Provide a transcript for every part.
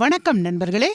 வணக்கம் நண்பர்களே.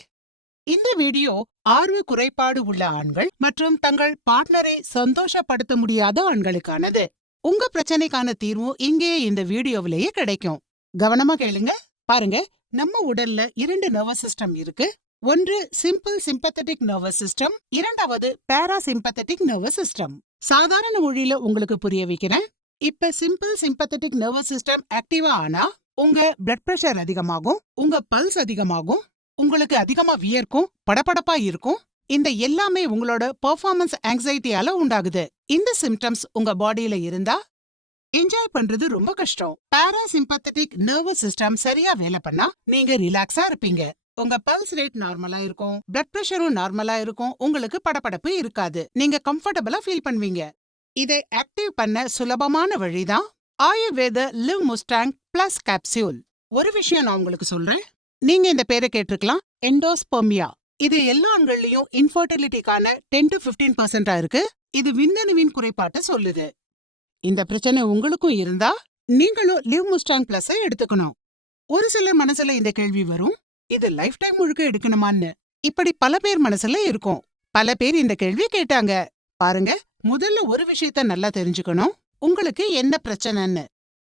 இந்த வீடியோ ஆர்வ குறைபாடு உள்ள ஆண்கள் மற்றும் தங்கள் பார்ட்னரை சந்தோஷப்படுத்த முடியாத ஆண்களுக்கானது. உங்க பிரச்சனைக்கான தீர்வும் இங்கே இந்த வீடியோவிலேயே கிடைக்கும். கவனமா கேளுங்க. பாருங்க, நம்ம உடல்ல 2 நர்வஸ் சிஸ்டம் இருக்கு. ஒன்று சிம்பிள் சிம்பத்தட்டிக் நர்வஸ் சிஸ்டம், இரண்டாவது பாராசிம்பத்தட்டிக் நர்வஸ் சிஸ்டம். சாதாரண மொழியில உங்களுக்கு புரிய வைக்கிறேன். இப்ப சிம்பிள் சிம்பத்தட்டிக் நர்வஸ் சிஸ்டம் ஆக்டிவா ஆனா உங்க பிளட் பிரஷர் அதிகமாகும், உங்க பல்ஸ் அதிகமாகும், உங்களுக்கு அதிகமா வியர்க்கும், படபடப்பா இருக்கும். இந்த எல்லாமே உங்களோட பெர்ஃபார்மன்ஸ் ஆங்ஸைட்டியால உண்டாகுது. இந்த சிம்டம்ஸ் உங்க பாடியில இருந்தா என்ஜாய் பண்றது ரொம்ப கஷ்டம். பாராசிம்பத்தட்டிக் நர்வஸ் சிஸ்டம் சரியா வேலை பண்ணா நீங்க ரிலாக்ஸா இருப்பீங்க. உங்க பல்ஸ் ரேட் நார்மலா இருக்கும், பிளட் பிரஷரும் நார்மலா இருக்கும், உங்களுக்கு படபடப்பு இருக்காது, நீங்க கம்ஃபர்டபிளா ஃபீல் பண்ணுவீங்க. இதை ஆக்டிவ் பண்ண சுலபமான வழிதான் ஆயுர்வேத லிவ் முஸ்டாங் பிளஸ் கேப்சியூல். ஒரு விஷயம் நான் உங்களுக்கு சொல்றேன், நீங்க இந்த பேரை கேட்டிருக்கலாம், எண்டோஸ்பெர்மியா. இது எல்லா ஆண்கள்லயும் இன்ஃபர்டிலிட்டிக்கான 10 to 15% இருக்கு. இது விந்தணுவின் குறைபாட்டை சொல்லுது. இந்த பிரச்சனை உங்களுக்கும் இருந்தா நீங்களும் லிவ் முஸ்டாங் பிளஸ் எடுத்துக்கணும். ஒரு சிலர் மனசுல இந்த கேள்வி வரும், இது லைஃப் டைம் முழுக்க எடுக்கணுமான்னு. இப்படி பல பேர் மனசுல இருக்கும். பல பேர் இந்த கேள்வி கேட்டாங்க. பாருங்க, முதல்ல ஒரு விஷயத்த நல்லா தெரிஞ்சுக்கணும், உங்களுக்கு என்ன பிரச்சனைன்னு.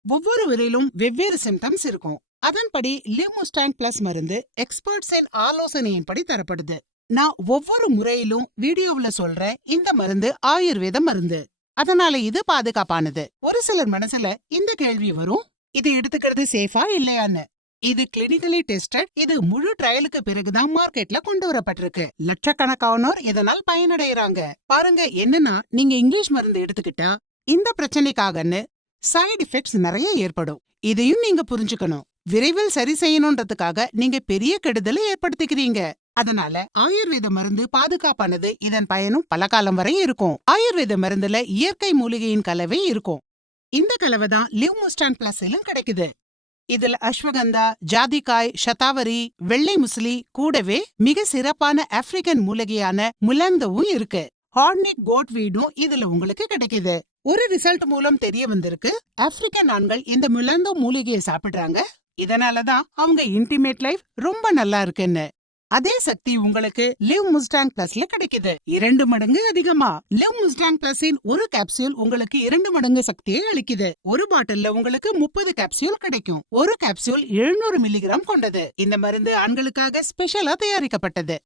ஒவ்வொரு விரையிலும் வெவ்வேறு சிம்டம்ஸ் இருக்கும். அதன்படி லிவ் முஸ்டாங் பிளஸ் மருந்து எக்ஸ்பர்ட்ஸின் ஆலோசனையின்படி தரப்படுது. நான் ஒவ்வொரு முறையிலும் வீடியோவுல சொல்றேன், இந்த மருந்து ஆயுர்வேத மருந்து, அதனால இது பாதுகாப்பானது. ஒரு சிலர் மனசுல இந்த கேள்வி வரும், இது எடுத்துக்கிறது சேஃபா இல்லையான்னு. இது கிளினிக்கலி டெஸ்டட். இது முழு ட்ரையலுக்கு பிறகுதான் மார்க்கெட்ல கொண்டு வரப்பட்டிருக்கு. லட்சக்கணக்கானோர் இதனால் பயனடைறாங்க. பாருங்க, என்னன்னா நீங்க இங்கிலீஷ் மருந்து எடுத்துக்கிட்டா இந்த பிரச்சனைக்காகன்னு சைடு எஃபெக்ட்ஸ் நிறைய ஏற்படும். இதையும் நீங்க புரிஞ்சுக்கணும். விரைவில் சரி செய்யணும்ன்றதுக்காக நீங்க பெரிய கெடுதலை ஏற்படுத்திக்கிறீங்க. அதனால ஆயுர்வேத மருந்து பாதுகாப்பானது. இதன் பயனும் பல காலம் வரை இருக்கும். ஆயுர்வேத மருந்துல இயற்கை மூலிகையின் கலவை இருக்கும். இந்த கலவை தான் லிவ் முஸ்டாங் பிளஸ்ஸிலும் கிடைக்குது. இதுல அஸ்வகந்தா, ஜாதிக்காய், ஷதாவரி, வெள்ளை முஸ்லி, கூடவே மிக சிறப்பான ஆப்பிரிக்கன் மூலிகையான முலந்தவும் இருக்கு. ஹார்னிக் கோட் வீடும் இதுல உங்களுக்கு கிடைக்குது. ஒரு ரிசல்ட் மூலம் தெரிய வந்திருக்கு, ஆப்பிரிக்கன் ஆண்கள் இந்த முலந்தோ மூலிகையை சாப்பிடுறாங்க. இதனாலதான் அவங்க இன்டிமேட் லைஃப் ரொம்ப நல்லா இருக்குன்னு. அதே சக்தி உங்களுக்கு லிவ் முஸ்டாங் பிளஸ்ல கிடைக்குது, 2 மடங்கு அதிகமா. லிவ் முஸ்டாங் பிளஸின் ஒரு கேப்சூல் உங்களுக்கு 2 மடங்கு சக்தியை அளிக்குது. ஒரு பாட்டில்ல உங்களுக்கு 30 கேப்சூல் கிடைக்கும். ஒரு கேப்சூல் 700 மில்லிகிராம் கொண்டது. இந்த மருந்து ஆண்களுக்காக ஸ்பெஷலா தயாரிக்கப்பட்டது.